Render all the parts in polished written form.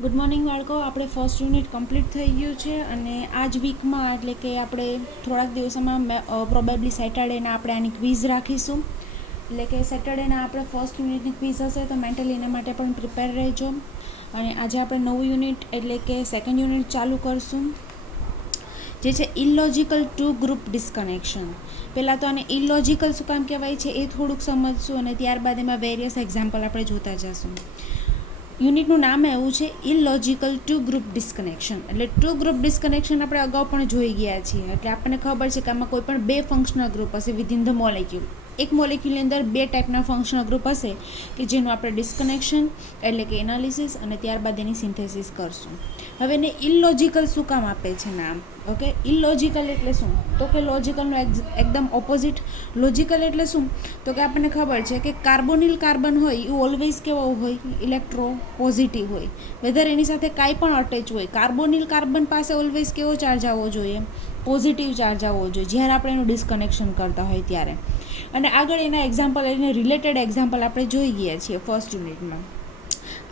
Good morning બાળકો. આપણે first unit complete થઈ ગયું છે અને આ જ વીકમાં એટલે કે આપણે થોડાક દિવસોમાં પ્રોબેબલી સેટરડેના આપણે આની ક્વિઝ રાખીશું. એટલે કે સેટરડેના આપણે ફર્સ્ટ યુનિટની ક્વિઝ હશે તો મેન્ટલી એના માટે પણ પ્રિપેર રહેજો. અને આજે આપણે નવું યુનિટ એટલે કે સેકન્ડ યુનિટ ચાલુ કરશું, જે છે ઇલોજિકલ ટુ ગ્રુપ ડિસ્કનેક્શન. પહેલાં તો આને ઇલોજિકલ શું કામ કહેવાય છે એ થોડુંક સમજશું અને ત્યારબાદ એમાં વેરિયસ એક્ઝામ્પલ આપણે જોતા જશું. યુનિટનું નામ એવું છે ઇલોજિકલ ટુ ગ્રુપ ડિસ્કનેક્શન. એટલે ટુ ગ્રુપ ડિસ્કનેક્શન આપણે અગાઉ પણ જોઈ ગયા છીએ. એટલે આપણને ખબર છે કે આમાં કોઈ પણ બે ફંક્શનલ ગ્રુપ હશે વિધિન ધ મોલેક્યુલ. એક મોલેક્યુલની અંદર બે ટાઈપના ફંક્શનલ ગ્રુપ હશે કે જેનું આપણે ડિસ્કનેક્શન એટલે કે એનાલિસિસ અને ત્યારબાદ એની સિન્થેસિસ કરશું. હવે એને ઇલોજિકલ શું કામ આપે છે નામ? ઓકે, ઇલોજિકલ એટલે શું? તો કે લોજિકલનો એકદમ ઓપોઝિટ. લોજિકલ એટલે શું? તો કે આપણને ખબર છે કે કાર્બોનિલ કાર્બન હોય એ ઓલવેઝ કેવો હોય? ઇલેક્ટ્રો પોઝિટિવ હોય. વેધર એની સાથે કાંઈ પણ અટેચ હોય, કાર્બોનિલ કાર્બન પાસે ઓલવેઝ કેવો ચાર્જ આવવો જોઈએ? પોઝિટિવ ચાર્જ આવવો જોઈએ જ્યારે આપણે એનું ડિસ્કનેક્શન કરતા હોય ત્યારે. અને આગળ એના એક્ઝામ્પલ, એને રિલેટેડ એક્ઝામ્પલ આપણે જોઈ ગયા છીએ ફર્સ્ટ યુનિટમાં.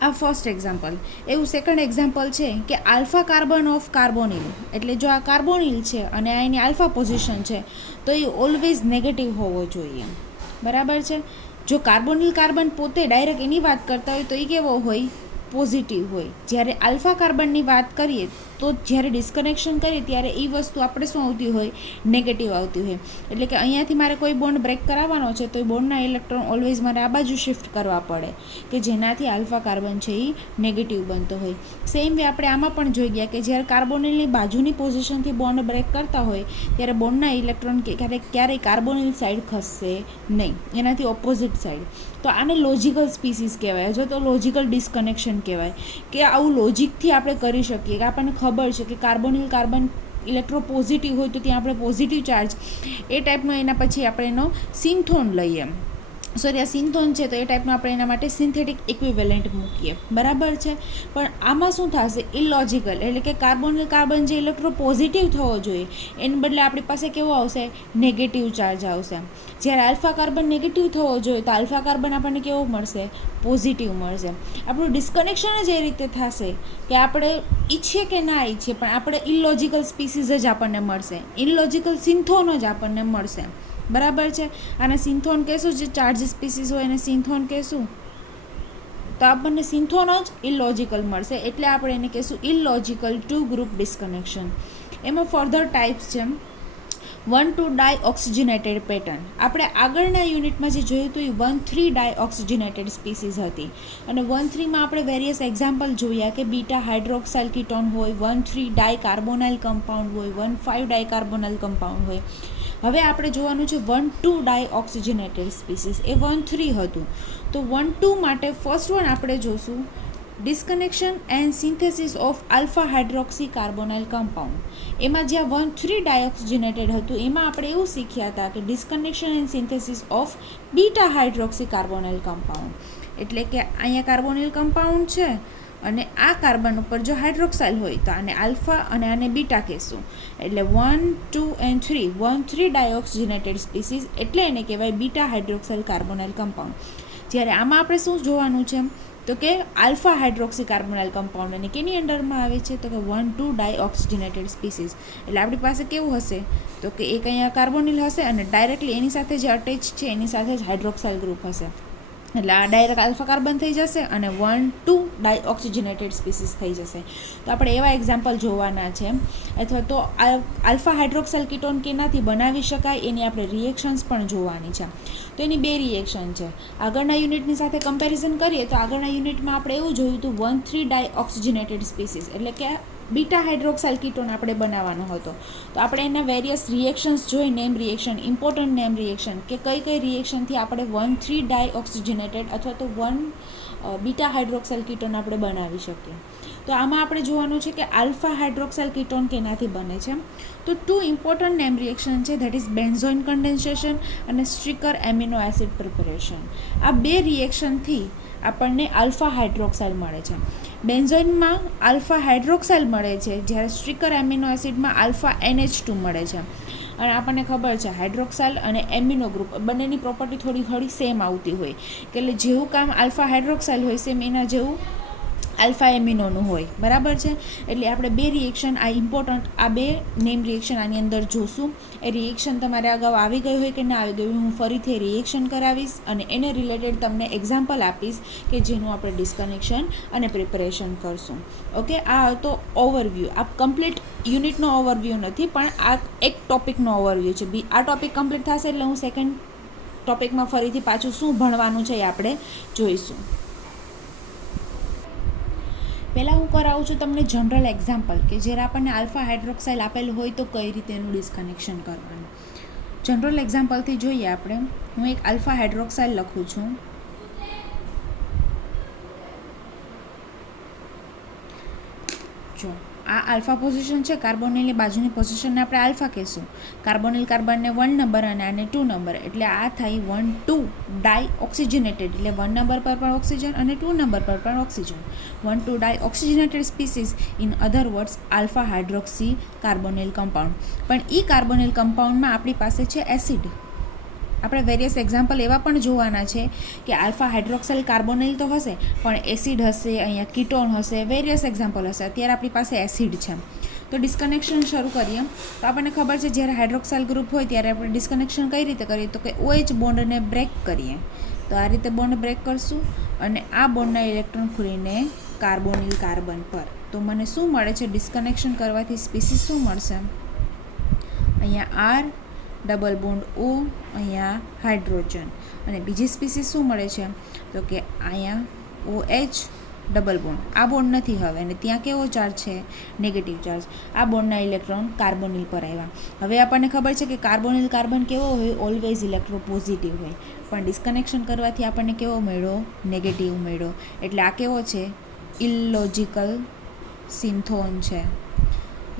આ ફર્સ્ટ એક્ઝામ્પલ. એવું સેકન્ડ એક્ઝામ્પલ છે કે આલ્ફા કાર્બન ઓફ કાર્બોનિલ. એટલે જો આ કાર્બોનિલ છે અને આ એની આલ્ફા પોઝિશન છે તો એ ઓલવેઝ નેગેટિવ હોવો જોઈએ. બરાબર છે. જો કાર્બોનિલ કાર્બન પોતે ડાયરેક્ટ એની વાત કરતા હોય તો એ કેવો હોય? પોઝિટિવ હોય. જ્યારે આલ્ફા કાર્બનની વાત કરીએ તો જ્યારે ડિસ્કનેક્શન કરીએ ત્યારે એ વસ્તુ આપણે શું આવતી હોય? નેગેટિવ આવતી હોય. એટલે કે અહીંયાથી મારે કોઈ બોન્ડ બ્રેક કરાવવાનો છે તો એ બોન્ડના ઇલેક્ટ્રોન ઓલવેઝ મારે આ બાજુ શિફ્ટ કરવા પડે કે જેનાથી આલ્ફા કાર્બન છે એ નેગેટિવ બનતો હોય. સેમ વે આપણે આમાં પણ જોઈ ગયા કે જ્યારે કાર્બોનિલની બાજુની પોઝિશનથી બોન્ડ બ્રેક કરતા હોય ત્યારે બોન્ડના ઇલેક્ટ્રોન ક્યારેય કાર્બોનિલ સાઈડ ખસશે નહીં, એનાથી ઓપોઝિટ સાઈડ. તો આને લોજિકલ સ્પીસીસ કહેવાય. જો તો લોજિકલ ડિસ્કનેક્શન કહેવાય કે આવું લોજિકથી આપણે કરી શકીએ કે આપણને ખબર છે કે કાર્બોનિલ કાર્બન ઇલેક્ટ્રો પોઝિટિવ હોય તો ત્યાં આપણે પોઝિટિવ ચાર્જ એ ટાઈપનો એના પછી આપણે એનો સિન્થોન લઈએ. સોરી, આ સિન્થોન છે તો એ ટાઈપનો આપણે એના માટે સિન્થેટિક ઇક્વિવેલન્ટ મૂકીએ. બરાબર છે. પણ આમાં શું થશે? ઇલોજિકલ એટલે કે કાર્બોનિલ કાર્બન જે ઇલેક્ટ્રો પોઝિટિવ થવો જોઈએ એને બદલે આપણી પાસે કેવો આવશે? નેગેટિવ ચાર્જ આવશે. જ્યારે આલ્ફા કાર્બન નેગેટિવ થવો જોઈએ તો આલ્ફા કાર્બન આપણને કેવો મળશે? પોઝિટિવ મળશે. આપણું ડિસ્કનેક્શન જ એ રીતે થશે કે આપણે ઈચ્છીએ કે ના ઈચ્છીએ પણ આપણે ઇલોજિકલ સ્પીસીસ જ આપણને મળશે. ઇલોજિકલ સિન્થોન જ આપણને મળશે. બરાબર છે. અને સિન્થોન કહેશું, જે ચાર્જ સ્પીસીસ હોય એને સિન્થોન કહેશું તો આપણને સિન્થોન જ ઇલોજિકલ મળશે. એટલે આપણે એને કહેશું ઇલોજિકલ ટુ ગ્રુપ ડિસ્કનેક્શન. એમાં ફર્ધર ટાઈપ્સ છે 1,2 ડાયઓક્સિજનેટેડ પેટર્ન. આપણે આગળના યુનિટમાં જે જોયું હતું એ 1,3 ડાયઓક્સિજનેટેડ સ્પીસીસ હતી. અને 1,3માં આપણે વેરિયસ એક્ઝામ્પલ જોયા કે બીટા હાઇડ્રોક્સાઇલ કીટોન હોય, 1,3 ડાયકાર્બોનાઇલ કમ્પાઉન્ડ હોય, 1,5 ડાયકાર્બોનાઇલ કમ્પાઉન્ડ હોય. હવે આપણે જોવાનું છે 1,2 ડાયઓક્સિજનેટેડ સ્પીસીસ. એ 1,3 હતું. તો 1,2 માટે ફર્સ્ટ વન આપણે જોશું disconnection and synthesis of alpha hydroxy carbonyl compound. એમાં જ્યાં 1,3 ડાયઓક્સિજનેટેડ હતું એમાં આપણે એવું શીખ્યા હતા કે disconnection and synthesis of beta hydroxy carbonyl compound. એટલે કે અહીંયા કાર્બોનિલ કમ્પાઉન્ડ છે અને આ કાર્બન ઉપર જો હાઇડ્રોક્સાઇલ હોય તો આને આલ્ફા અને આને બીટા કહેશું. એટલે 1, 2 and 3 1,3 ડાયોક્સિજનેટેડ સ્પીસીસ એટલે એને કહેવાય બીટા હાઇડ્રોક્સાઇલ કાર્બોનાઇલ કમ્પાઉન્ડ. જ્યારે આમાં આપણે શું જોવાનું છે તો કે આલ્ફા હાઇડ્રોક્સી કાર્બોનાઇલ કમ્પાઉન્ડ અને કેની અંડરમાં આવે છે તો કે 1,2 ડાયઓક્સિજનેટેડ સ્પીસીસ. એટલે આપણી પાસે કેવું હશે તો કે એક અહીંયા કાર્બોનિલ હશે અને ડાયરેક્ટલી એની સાથે જે અટેચ છે એની સાથે જ હાઇડ્રોક્સાઇલ ગ્રુપ હશે. એટલે આ ડાયરેક્ટ આલ્ફા કાર્બન થઈ જશે અને 1,2 ડાયઓક્સિજનેટેડ સ્પીસીસ થઈ જશે. તો આપણે એવા એક્ઝામ્પલ જોવાના છે. અથવા તો આલ્ફા હાઇડ્રોક્સાઇલ કીટોન કેનાથી બનાવી શકાય એની આપણે રિએક્શન્સ પણ જોવાની છે. તો એની બે રિએક્શન છે. આગળના યુનિટની સાથે કમ્પેરિઝન કરીએ તો આગળના યુનિટમાં આપણે એવું જોયું હતું 1,3 ડાયઓક્સિજનેટેડ સ્પીસીસ એટલે કે બીટા હાઇડ્રોક્સાઇલ કીટોન આપણે બનાવવાનો હતો. તો આપણે એના વેરિયસ રિએક્શન્સ જોઈ, name reaction, important name reaction કે કઈ રિએક્શનથી આપણે 1,3 ડાયઓક્સિજનેટેડ અથવા તો 1 બીટા હાઇડ્રોક્સાઇલ કીટોન આપણે બનાવી શકીએ. તો આમાં આપણે જોવાનું છે કે આલ્ફા હાઇડ્રોક્સાઇલ કીટોન કેનાથી બને છે. તો 2 ઇમ્પોર્ટન્ટ નેમ રિએક્શન છે, ધેટ ઇઝ બેન્ઝોઇન કન્ડેન્સેશન અને સ્ટ્રીકર એમિનો એસિડ પ્રિપરેશન. આ બે રિએક્શનથી આપણને આલ્ફા હાઇડ્રોક્સાઇલ મળે છે. બેન્ઝોઇનમાં આલ્ફા હાઇડ્રોક્સાઇલ મળે છે, જ્યારે સ્ટ્રીકર એમિનો એસિડમાં આલ્ફા NH2 મળે છે. અને આપણને ખબર છે હાઇડ્રોક્સાઇલ અને એમિનો ગ્રુપ બંનેની પ્રોપર્ટી થોડી સેમ આવતી હોય કે એટલે જેવું કામ આલ્ફા હાઇડ્રોક્સાઇલ હોય સેમ એના જેવું આલ્ફા એમિનોનું હોય, બરાબર છે. એટલે આપણે બે રિએક્શન આ ઇમ્પોર્ટન્ટ, આ બે નેમ રિએક્શન આની અંદર જોશું. એ રિએક્શન તમારે અગાઉ આવી ગઈ હોય કે ના આવી ગયું, હું ફરીથી રિએક્શન કરાવીશ અને એને રિલેટેડ તમને એક્ઝામ્પલ આપીશ કે જેનું આપણે ડિસ્કનેક્શન અને પ્રિપરેશન કરશું. ઓકે, આ હતો ઓવરવ્યૂ. આ કમ્પ્લીટ યુનિટનો ઓવરવ્યૂ નથી, પણ આ એક ટોપિકનો ઓવરવ્યૂ છે. આ ટોપિક કમ્પ્લીટ થશે એટલે હું સેકન્ડ ટોપિકમાં ફરીથી પાછું શું ભણવાનું છે એ આપણે જોઈશું. પહેલાં હું કરાવું છું તમને જનરલ એક્ઝામ્પલ કે જ્યારે આપણને આલ્ફા હાઇડ્રોક્સાઇલ આપેલું હોય તો કઈ રીતે એનું ડિસ્કનેક્શન કરવાનું. જનરલ એક્ઝામ્પલથી જોઈએ આપણે. હું એક આલ્ફા હાઇડ્રોક્સાઇલ લખું છું. જો આ આલ્ફા પોઝિશન છે, કાર્બોનિલની બાજુની પોઝિશનને આપણે આલ્ફા કહીશું. કાર્બોનિલ કાર્બનને 1 નંબર અને આને 2 નંબર, એટલે આ થાય 1,2 ડાય ઓક્સિજનેટેડ, એટલે 1 નંબર પર પણ ઓક્સિજન અને 2 નંબર પર પણ oxygen. 1,2 dioxygenated species, in other words alpha hydroxy carbonyl compound. પણ એ કાર્બોનિલ કમ્પાઉન્ડમાં આપણી પાસે છે એસિડ. આપણે વેરિયસ એક્ઝામ્પલ એવા પણ જોવાના છે કે આલ્ફા હાઇડ્રોક્સાઇલ કાર્બોનિલ તો હશે પણ એસિડ હશે, અહીંયા કીટોન હશે, વેરિયસ એક્ઝામ્પલ હશે. અત્યારે આપણી પાસે એસિડ છે. તો ડિસ્કનેક્શન શરૂ કરીએ તો આપણને ખબર છે જ્યારે હાઇડ્રોક્સાઇલ ગ્રુપ હોય ત્યારે આપણે ડિસ્કનેક્શન કઈ રીતે કરીએ તો કે OH બોન્ડને બ્રેક કરીએ. તો આ રીતે બોન્ડ બ્રેક કરશું અને આ બોન્ડના ઇલેક્ટ્રોન ખુલીને કાર્બોનિલ કાર્બન પર. તો મને શું મળે છે ડિસ્કનેક્શન કરવાથી? સ્પીસીસ શું મળશે? અહીંયા R ડબલ બોન્ડ O, અહીંયા હાઇડ્રોજન. અને બીજી સ્પીસીસ શું મળે છે તો કે અહીંયા OH ડબલ બોન્ડ. આ બોન્ડ નથી હવે, અને ત્યાં કેવો ચાર્જ છે? Negative charge. આ બોન્ડના ઇલેક્ટ્રોન કાર્બોનિલ પર આવ્યા. હવે આપણને ખબર છે કે કાર્બોનિલ કાર્બન કેવો હોય? ઓલવેઝ ઇલેક્ટ્રોપોઝિટિવ હોય. પણ ડિસ્કનેક્શન કરવાથી આપણને કેવો મળ્યો? નેગેટિવ મળ્યો. એટલે આ કેવો છે? ઇલોજિકલ સિન્થોન છે.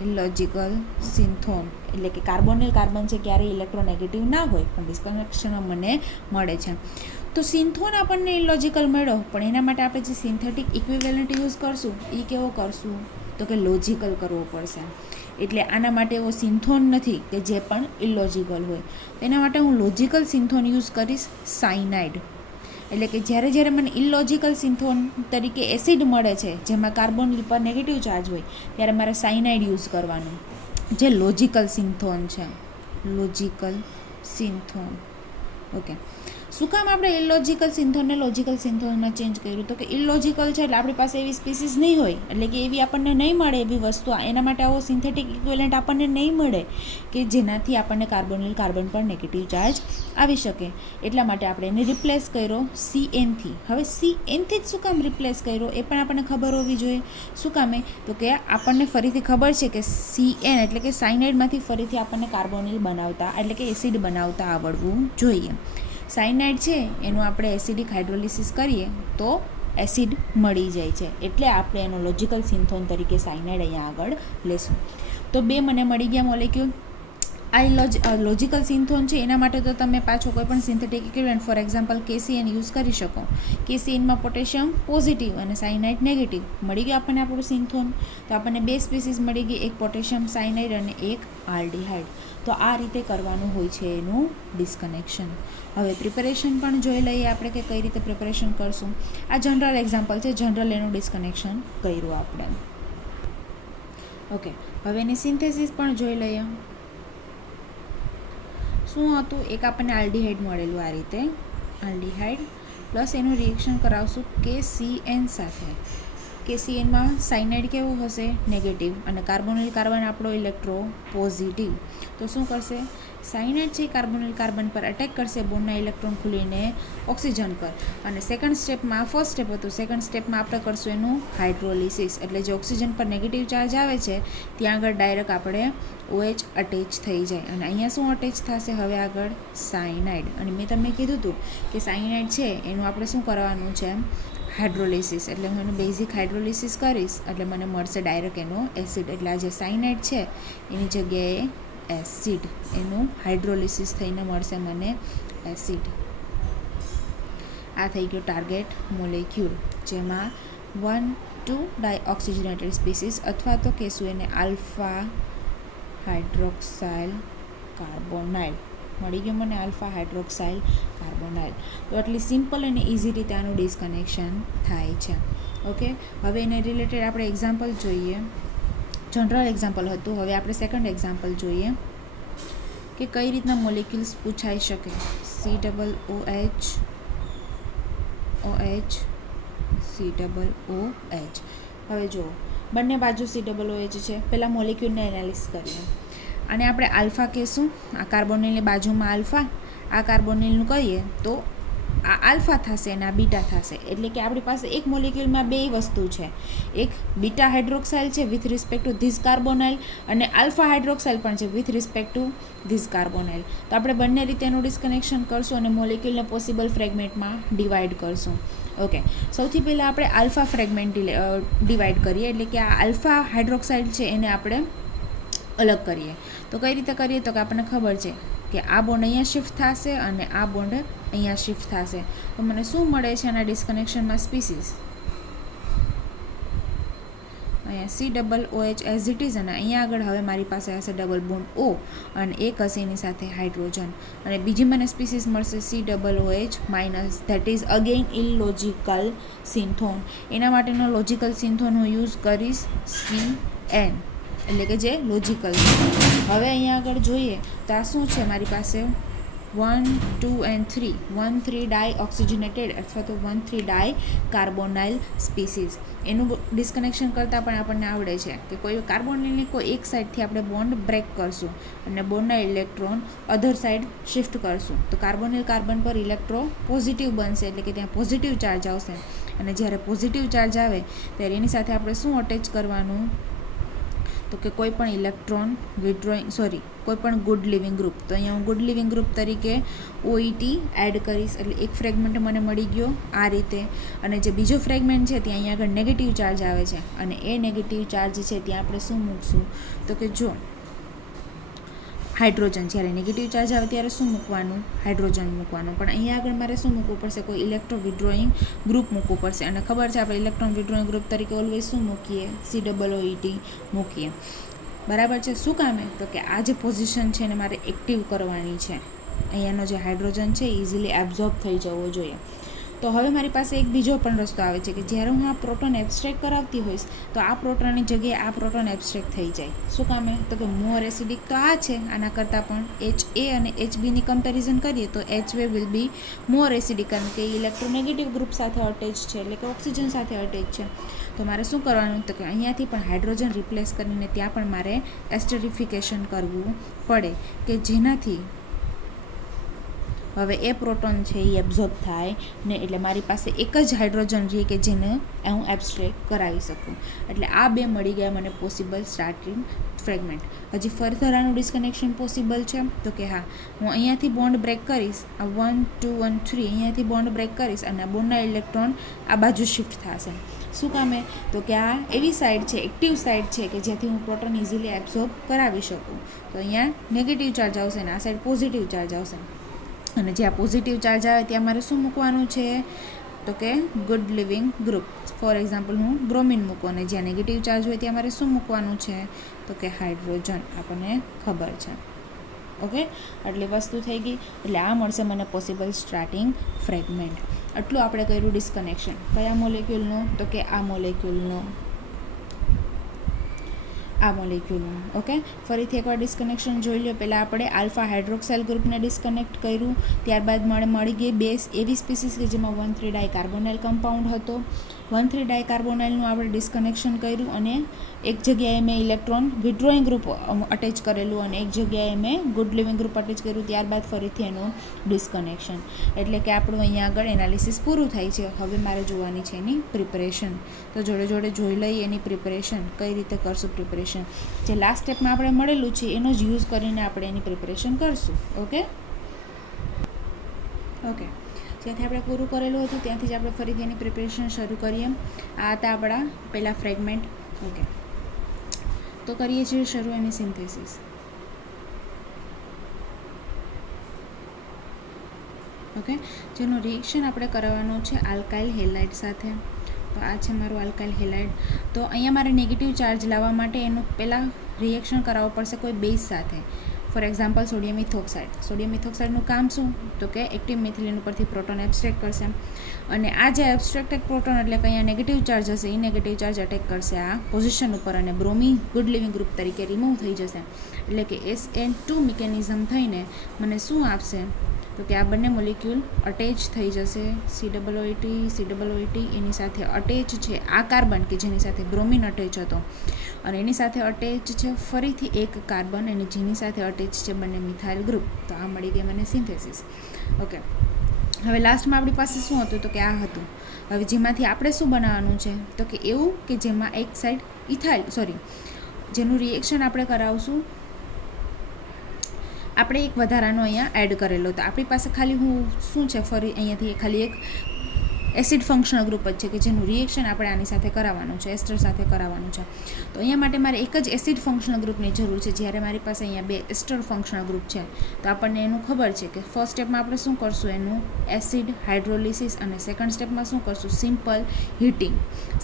ઇલોજિકલ સિન્થોન એટલે કે કાર્બોનિલ કાર્બન છે ક્યારેય ઇલેક્ટ્રોનેગેટિવ ના હોય પણ ડિસ્કનેક્શન મને મળે છે. તો સિન્થોન આપણને ઇલોજિકલ મળ્યો, પણ એના માટે આપણે જે સિન્થેટિક ઇક્વિવેલન્ટ યુઝ કરશું એ કેવો કરશું તો કે લોજિકલ કરવો પડશે. એટલે આના માટે એવો સિન્થોન નથી કે જે પણ ઇલોજિકલ હોય. એના માટે હું લોજિકલ સિન્થોન યુઝ કરીશ, સાયનાઇડ. એટલે કે જ્યારે મને ઇલોજિકલ સિન્થોન તરીકે એસિડ મળે છે જેમાં કાર્બોનિલ પર નેગેટિવ ચાર્જ હોય ત્યારે મારે સાયનાઇડ યુઝ કરવાનું, જે લોજિકલ સિન્થોન છે. લોજિકલ સિન્થોન. ઓકે, શું કામ આપણે ઇલોજિકલ સિન્થોનને લોજિકલ સિન્થોનમાં ચેન્જ કર્યું? તો કે ઇલોજિકલ છે એટલે આપણી પાસે એવી સ્પીસીસ નહીં હોય, એટલે કે એવી આપણને નહીં મળે એવી વસ્તુ. એના માટે આવો સિન્થેટિક ઇક્વિવેલન્ટ આપણને નહીં મળે કે જેનાથી આપણને કાર્બોનિલ કાર્બન પર નેગેટિવ ચાર્જ આવી શકે. એટલા માટે આપણે એને રિપ્લેસ કર્યો CN થી. હવે CN થી જ શું કામ રિપ્લેસ કર્યો એ પણ આપણને ખબર હોવી જોઈએ. શું કામે? તો કે આપણને ફરીથી ખબર છે કે CN એટલે કે સાયનાઇડમાંથી ફરીથી આપણને કાર્બોનિલ બનાવતા એટલે કે એસિડ બનાવતા આવડવું જોઈએ. સાયનાઇડ છે એનું આપણે એસિડિક હાઇડ્રોલિસિસ કરીએ તો એસિડ મળી જાય છે, એટલે આપણે એનો લોજિકલ સિન્થોન તરીકે સાયનાઇડ અહીંયા આગળ લેશું. તો બે મને મળી ગયા મોલેક્યુલ. આ લોજિકલ સિન્થોન છે એના માટે તો તમે પાછો કોઈ પણ synthetic equivalent for example KCN use કરી શકો. KCNમાં પોટેશિયમ પોઝિટિવ અને સાયનાઇડ નેગેટિવ. મળી ગયું આપણને આપણું સિન્થોન. તો આપણને બે સ્પીસીસ મળી ગઈ, એક પોટેશિયમ સાયનાઇડ અને એક આલ્ડીહાઇડ. તો આ રીતે કરવાનું હોય છે એનું ડિસ્કનેક્શન. હવે પ્રિપેરેશન પણ જોઈ લઈએ આપણે કે કઈ રીતે પ્રિપેરેશન કરશું. આ જનરલ એક્ઝામ્પલ છે, જનરલ એનું ડિસ્કનેક્શન કર્યું આપણે. ઓકે, હવે એની સિન્થેસિસ પણ જોઈ લઈએ. શું હતું? એક આપણને આલ્ડીહાઇડ મળેલું આ રીતે, આલ્ડીહાઇડ પ્લસ એનું રિએક્શન કરાવશું KCN સાથે. KCNમાં સાયનાઇડ કેવો હશે? નેગેટિવ, અને કાર્બોનિલ કાર્બન આપણો ઇલેક્ટ્રો પોઝિટિવ. તો શું કરશે? સાયનાઇડ છે કાર્બોનિલ કાર્બન પર અટેક કરશે, બોન્ડના ઇલેક્ટ્રોન ખુલીને ઓક્સિજન પર. અને સેકન્ડ સ્ટેપમાં, ફર્સ્ટ સ્ટેપ હતું, સેકન્ડ સ્ટેપમાં આપણે કરશું એનું હાઇડ્રોલિસિસ. એટલે જે ઓક્સિજન પર નેગેટિવ ચાર્જ આવે છે ત્યાં આગળ ડાયરેક્ટ આપણે OH અટેચ થઈ જાય. અને અહીંયા શું અટેચ થશે હવે આગળ? સાયનાઇડ. અને મેં તમને કીધું હતું કે સાયનાઇડ છે એનું આપણે શું કરવાનું છે? હાઇડ્રોલિસિસ. એટલે હું એનું બેઝિક હાઇડ્રોલિસિસ કરીશ એટલે મને મળશે ડાયરેક્ટ એનો એસિડ. એટલે આ જે સાયનાઇડ છે એની જગ્યાએ એસિડ, એનું હાઇડ્રોલિસિસ થઈને મળશે મને એસિડ. આ થઈ ગયો ટાર્ગેટ મોલેક્યુલ, જેમાં 1,2 ડાયઓક્સિજનેટેડ સ્પીસીસ અથવા તો કહેશું એને આલ્ફા હાઇડ્રોક્સાઇલ કાર્બોનાઇલ મળી ગયો મને, આલ્ફા હાઇડ્રોક્સાઇલ કાર્બોનાઇલ. તો આટલી સિમ્પલ અને ઇઝી રીતે આનું ડિસ્કનેક્શન થાય છે. ઓકે, હવે એને રિલેટેડ આપણે એક્ઝામ્પલ જોઈએ. જનરલ એક્ઝામ્પલ હતું, હવે આપણે સેકન્ડ એક્ઝામ્પલ જોઈએ કે કઈ રીતના મોલિક્યુલ્સ પૂછાઈ શકે. COOH OH COOH. હવે જુઓ, બંને બાજુ COOH છે. પહેલાં મોલિક્યુલને એનાલિસિસ કરીએ. અને આપણે આલ્ફા કહીશું, આ કાર્બોનિલની બાજુમાં આલ્ફા, આ કાર્બોનિલનું કહીએ તો આ આલ્ફા થશે અને આ બીટા થશે. એટલે કે આપણી પાસે એક મોલિક્યુલમાં બે વસ્તુ છે, એક બીટા હાઇડ્રોક્સાઇલ છે વિથ રિસ્પેક્ટ ટુ ધીસ કાર્બોનાઇલ, અને આલ્ફા હાઇડ્રોક્સાઇલ પણ છે વિથ રિસ્પેક્ટ ટુ ધીસ કાર્બોનાઇલ. તો આપણે બંને રીતે એનું ડિસ્કનેક્શન કરશું અને મોલિક્યુલને પોસિબલ ફ્રેગમેન્ટમાં ડિવાઈડ કરશું. ઓકે, સૌથી પહેલાં આપણે આલ્ફા ફ્રેગમેન્ટ ડિવાઈડ કરીએ, એટલે કે આ આલ્ફા હાઇડ્રોક્સાઇડ છે એને આપણે અલગ કરીએ. તો કઈ રીતે કરીએ તો કે આપણને ખબર છે કે આ બોન્ડ અહીંયા શિફ્ટ થશે અને આ બોન્ડ અહીંયા શિફ્ટ થશે. તો મને શું મળે છે આના ડિસ્કનેક્શનમાં? સ્પીસીસ. અહીંયા COOH એઝ ઇટ ઇઝ, અને અહીંયા આગળ હવે મારી પાસે હશે ડબલ બોન્ડ O અને એક હશે એની સાથે હાઇડ્રોજન, અને બીજી મને સ્પીસીસ મળશે COOH minus, that is again illogical synthon. એના માટેનો લોજિકલ સિન્થોન હું યુઝ કરીશ CN, એટલે કે જે લોજિકલ છે. હવે અહીંયા આગળ જોઈએ તો આ શું છે મારી પાસે? 1, 2 and 3, 1,3 ડાય ઓક્સિજનેટેડ અથવા તો 1,3 ડાય કાર્બોનાઇલ સ્પીસીસ. એનું ડિસ્કનેક્શન કરતાં પણ આપણને આવડે છે કે કોઈ કાર્બોનિલની કોઈ એક સાઈડથી આપણે બોન્ડ બ્રેક કરશું અને બોન્ડના ઇલેક્ટ્રોન અધર સાઈડ શિફ્ટ કરશું. તો કાર્બોનિલ કાર્બન પર ઇલેક્ટ્રો પોઝિટિવ બનશે, એટલે કે ત્યાં પોઝિટિવ ચાર્જ આવશે. અને જ્યારે પોઝિટિવ ચાર્જ આવે ત્યારે એની સાથે આપણે શું અટેચ કરવાનું? તો કે કોઈ પણ ઇલેક્ટ્રોન વિડ્રોઈંગ કોઈ પણ ગુડ લિવિંગ ગ્રુપ. તો અહીંયા હું ગુડ લિવિંગ ગ્રુપ તરીકે OET એડ કરીશ, એટલે એક ફ્રેગમેન્ટ મને મળી ગયો આ રીતે. અને જે બીજો ફ્રેગમેન્ટ છે ત્યાં અહીંયા આગળ નેગેટિવ ચાર્જ આવે છે, અને એ નેગેટિવ ચાર્જ છે ત્યાં આપણે શું મૂકશું? તો કે જો હાઇડ્રોજન, જ્યારે નેગેટિવ ચાર્જ આવે ત્યારે શું મૂકવાનું? હાઇડ્રોજન મૂકવાનું. પણ અહીંયા આગળ મારે શું મૂકવું પડશે? કોઈ ઇલેક્ટ્રો વિડ્રોઈંગ ગ્રુપ મૂકવું પડશે. અને ખબર છે આપણે ઇલેક્ટ્રોન વિડ્રોઈંગ ગ્રુપ તરીકે ઓલવેઝ શું મૂકીએ? COOET મૂકીએ. બરાબર છે. શું કામે? તો કે આ જે પોઝિશન છે એને મારે એક્ટિવ કરવાની છે. અહીંયાનો જે હાઇડ્રોજન છે ઇઝીલી એબ્ઝોર્બ થઈ જવો જોઈએ. તો હવે મારી પાસે એક બીજો પણ રસ્તો આવે છે કે જ્યારે હું આ પ્રોટોન એબ્સ્ટ્રેક્ટ કરાવતી હોઈશ તો આ પ્રોટોનની જગ્યાએ આ પ્રોટોન એબ્સ્ટ્રેક્ટ થઈ જાય. શું કામે? તો કે મોર એસિડિક તો આ છે, આના કરતાં પણ HA અને HBની કમ્પેરિઝન કરીએ તો HA will be more acidic, કારણ કે ઇલેક્ટ્રોનેગેટિવ ગ્રુપ સાથે અટેચ છે, એટલે કે ઓક્સિજન સાથે અટેચ છે. તો મારે શું કરવાનું? તો કે અહીંયાથી પણ હાઇડ્રોજન રિપ્લેસ કરીને ત્યાં પણ મારે એસ્ટરિફિકેશન કરવું પડે, કે જેનાથી હવે એ પ્રોટોન છે એ એબ્ઝોર્બ થાય ને, એટલે મારી પાસે એક જ હાઇડ્રોજન રહે કે જેને હું એબ્સ્ટ્રેક્ટ કરાવી શકું. એટલે આ બે મળી ગયા મને પોસિબલ સ્ટાર્ટિંગ ફ્રેગમેન્ટ. હજી ફર્ધર આનું ડિસ્કનેક્શન પોસિબલ છે? તો કે હા, હું અહીંયાથી બોન્ડ બ્રેક કરીશ, આ 1, 2 અને 3 અહીંયાથી બોન્ડ બ્રેક કરીશ અને આ બોન્ડના ઇલેક્ટ્રોન આ બાજુ શિફ્ટ થશે. શું કામે? તો કે આ એવી સાઈડ છે, એક્ટિવ સાઈડ છે કે જેથી હું પ્રોટોન ઇઝીલી એબ્ઝોર્બ કરાવી શકું. તો અહીંયા નેગેટિવ ચાર્જ આવશે ને આ સાઈડ પોઝિટિવ ચાર્જ આવશે. અને જ્યાં પોઝિટિવ ચાર્જ આવે ત્યાં મારે શું મૂકવાનું છે? તો કે good living group. For example હું બ્રોમિન મૂકું, અને જ્યાં નેગેટિવ ચાર્જ હોય ત્યાં મારે શું મૂકવાનું છે? તો કે હાઇડ્રોજન. આપણને ખબર છે. ઓકે, આટલી વસ્તુ થઈ ગઈ. એટલે આ મળશે મને પોસિબલ સ્ટાર્ટિંગ ફ્રેગમેન્ટ. આટલું આપણે કર્યું ડિસ્કનેક્શન. કયા મોલેક્યુલનું? તો કે આ મોલેક્યુલનું, આ મોલિક્યુલનું. ઓકે, ફરીથી એકવાર ડિસ્કનેક્શન જોઈ લો. પહેલાં આપણે આલ્ફા હાઇડ્રોક્સાઇલ ગ્રુપને ડિસ્કનેક્ટ કર્યું, ત્યારબાદ મળી ગઈ બે એવી સ્પીસીસ કે જેમાં 1,3 ડાય કાર્બોનાઇલ કમ્પાઉન્ડ હતો. 1,3 ડાય કાર્બોનાઇલનું આપણે ડિસ્કનેક્શન કર્યું, અને એક જગ્યાએ મેં ઇલેક્ટ્રોન વિડ્રોઈંગ ગ્રુપ અટેચ કરેલું અને એક જગ્યાએ મેં ગુડ લિવિંગ ગ્રુપ અટેચ કર્યું, ત્યારબાદ ફરીથી એનું ડિસ્કનેક્શન. એટલે કે આપણું અહીંયા આગળ એનાલિસિસ પૂરું થાય છે. હવે મારે જોવાની છે એની પ્રિપરેશન. તો જોડે જોડે જોઈ લઈએ એની પ્રિપરેશન કઈ રીતે કરશું. પ્રિપરેશન જે લાસ્ટ સ્ટેપમાં આપણે મળેલું છે એનો જ યુઝ કરીને આપણે એની પ્રિપરેશન કરશું. ઓકે, જ્યાંથી આપણે પૂરું કરેલું હતું ત્યાંથી જ આપણે ફરીથી એની પ્રિપરેશન શરૂ કરીએ. આ હતા આપણા પહેલાં ફ્રેગમેન્ટ. ઓકે, તો કરીએ છીએ શરૂ એની સિન્થેસિસ. ઓકે, જેનું રિએક્શન આપણે કરવાનું છે આલ્કાઇલ હેલાઇડ સાથે. તો આ છે મારું આલ્કાઇલ હેલાઇડ. તો અહીંયા મારે નેગેટિવ ચાર્જ લાવવા માટે એનું પહેલાં રિએક્શન કરાવવું પડશે કોઈ બેઝ સાથે. For example sodium ethoxide. Sodium ઇથોક્સાઇડનું કામ શું? તો કે એક્ટિવ મિથિલિન ઉપરથી પ્રોટોન એબ્સ્ટ્રેક્ટ કરશે, અને આ જે એબ્સ્ટ્રેક્ટેડ પ્રોટોન એટલે કે અહીંયા નેગેટિવ ચાર્જ હશે, એ નેગેટિવ ચાર્જ અટેક કરશે આ પોઝિશન ઉપર, અને બ્રોમિન ગુડ લિવિંગ ગ્રુપ તરીકે રિમૂવ થઈ જશે. એટલે કે SN2 મિકેનિઝમ થઈને મને શું આપશે? તો કે આ બંને મોલિક્યુલ અટેચ થઈ જશે. COOT એની સાથે અટેચ છે આ કાર્બન કે જેની સાથે બ્રોમિન અટેચ હતો, અને એની સાથે અટેચ છે ફરીથી એક કાર્બન અને જેની સાથે અટેચ છે બંને મિથાઇલ ગ્રુપ. તો આ મળી ગઈ મને સિન્થેસિસ. ઓકે, હવે લાસ્ટમાં આપણી પાસે શું હતું? તો કે આ હતું. હવે જેમાંથી આપણે શું બનાવવાનું છે? તો કે એવું કે જેમાં એક સાઈડ જેનું રિએક્શન આપણે કરાવશું, આપણે એક વધારાનો અહીંયા એડ કરેલો. તો આપણી પાસે ખાલી શું છે? ફરી અહીંયાથી ખાલી એક એસિડ ફંક્શનલ ગ્રુપ જ છે કે જેનું રિએક્શન આપણે આની સાથે કરાવવાનું છે, એસ્ટર સાથે કરાવવાનું છે. તો અહીંયા માટે મારે એક જ એસિડ ફંક્શનલ ગ્રુપની જરૂર છે, જ્યારે મારી પાસે અહીંયા 2 એસ્ટર ફંક્શનલ ગ્રુપ છે. તો આપણને એનું ખબર છે કે ફર્સ્ટ સ્ટેપમાં આપણે શું કરશું? એનું એસિડ હાઇડ્રોલિસિસ, અને સેકન્ડ સ્ટેપમાં શું કરશું? Simple heating.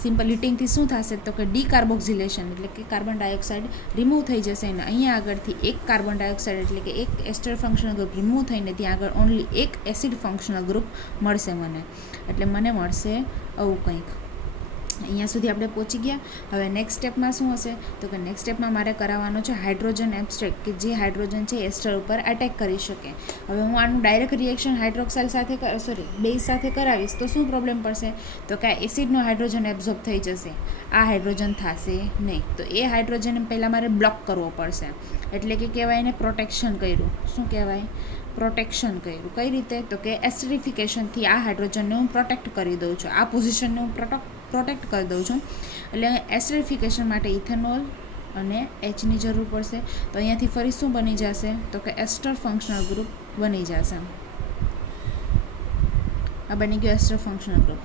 સિમ્પલ હીટિંગથી શું થશે? તો કે ડીકાર્બોક્સિલેશન એટલે કે કાર્બન ડાયોક્સાઇડ રિમૂવ થઈ જશે, અને અહીંયા આગળથી એક કાર્બન ડાયોક્સાઇડ એટલે કે એક એસ્ટર ફંક્શનલ ગ્રુપ રિમૂવ થઈને ત્યાં આગળ ઓનલી એક એસિડ ફંક્શનલ ગ્રુપ મળશે મને. એટલે મને મળશે આવું કંઈક. અહીંયા સુધી આપણે પહોંચી ગયા. હવે નેક્સ્ટ સ્ટેપમાં શું હશે? તો કે નેક્સ્ટ સ્ટેપમાં મારે કરાવવાનો છે હાઇડ્રોજન એબ્સ્ટ્રેક્ટ, કે જે હાઇડ્રોજન છે એસ્ટર ઉપર એટેક કરી શકે. હવે હું આનું ડાયરેક્ટ રિએક્શન હાઇડ્રોક્સાઇલ સાથે બેઝ સાથે કરાવીશ તો શું પ્રોબ્લેમ પડશે? તો કે આ એસિડનો હાઇડ્રોજન એબ્ઝોર્બ થઈ જશે, આ હાઇડ્રોજન થશે નહીં. તો એ હાઇડ્રોજન પહેલાં મારે બ્લોક કરવો પડશે, એટલે કે કહેવાય એને પ્રોટેક્શન કર્યું. શું કહેવાય? પ્રોટેક્શન કર્યું. કઈ રીતે? તો કે એસ્ટરિફિકેશનથી આ હાઇડ્રોજનને હું પ્રોટેક્ટ કરી દઉં છું, આ પોઝિશનને હું પ્રોટેક્ટ કરી દઉં છું. એટલે એસ્ટરિફિકેશન માટે ઇથેનોલ અને Hની જરૂર પડશે. તો અહીંયાથી ફરી શું બની જશે? તો કે એસ્ટર ફંક્શનલ ગ્રુપ બની જશે. આ બની ગયો એસ્ટર ફંક્શનલ ગ્રુપ.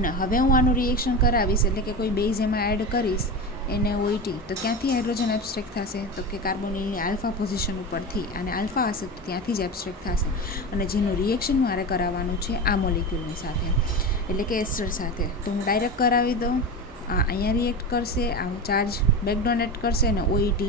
અને હવે હું આનું રિએક્શન કરાવીશ, એટલે કે કોઈ બેઝ એમાં એડ કરીશ NaOH, તો ક્યાંથી હાઇડ્રોજન એબ્સ્ટ્રેક્ટ થશે? તો કે કાર્બોનિલની આલ્ફા પોઝિશન ઉપરથી, અને આલ્ફા હશે તો ત્યાંથી જ એબ્સ્ટ્રેક્ટ થશે, અને જેનું રિએક્શન મારે કરાવવાનું છે આ મોલિક્યુલની સાથે, એટલે કે એસ્ટર સાથે. તો હું ડાયરેક્ટ કરાવી દઉં. આ અહીંયા રિએક્ટ કરશે, આ ચાર્જ બેક ડોનેટ કરશે, અને OET